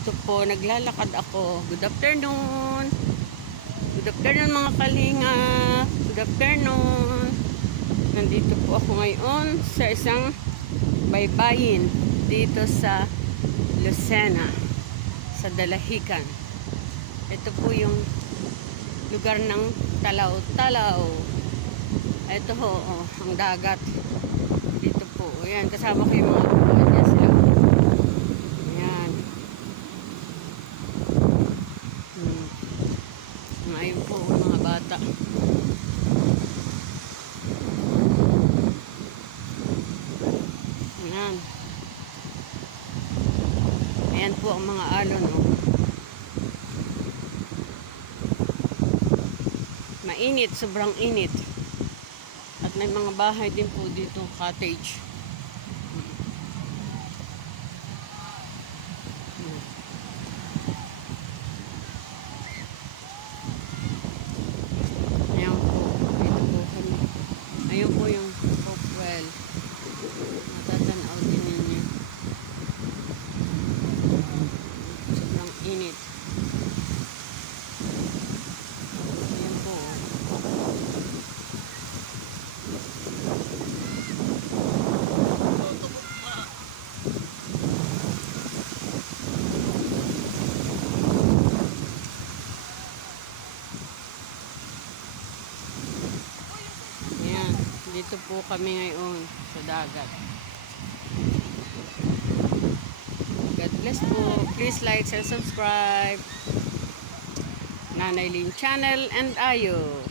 Ito po, naglalakad ako. Good afternoon. Good afternoon mga kalinga. Good afternoon. Nandito po ako ngayon sa isang baybayin dito sa Lucena, sa Dalahican. Ito po yung lugar ng Talaw-Talaw. Ito ho, oh, ang dagat. Dito po. Ayan, kasama ko yung mga kabuhan niya sila. Ayan. Ayun po, mga bata. Ayan. Ayan po ang mga alon, oh. Mainit, sobrang init. At may mga bahay din po dito, cottage. Ayan po, dito po kami. Ayun po yung Hopewell. Matatanaw din ninyo. Sobrang init. Ayan po. Ayan, dito po kami ngayon sa dagat. God bless po. Please like and subscribe. Nanay Lynn Channel and Ayo.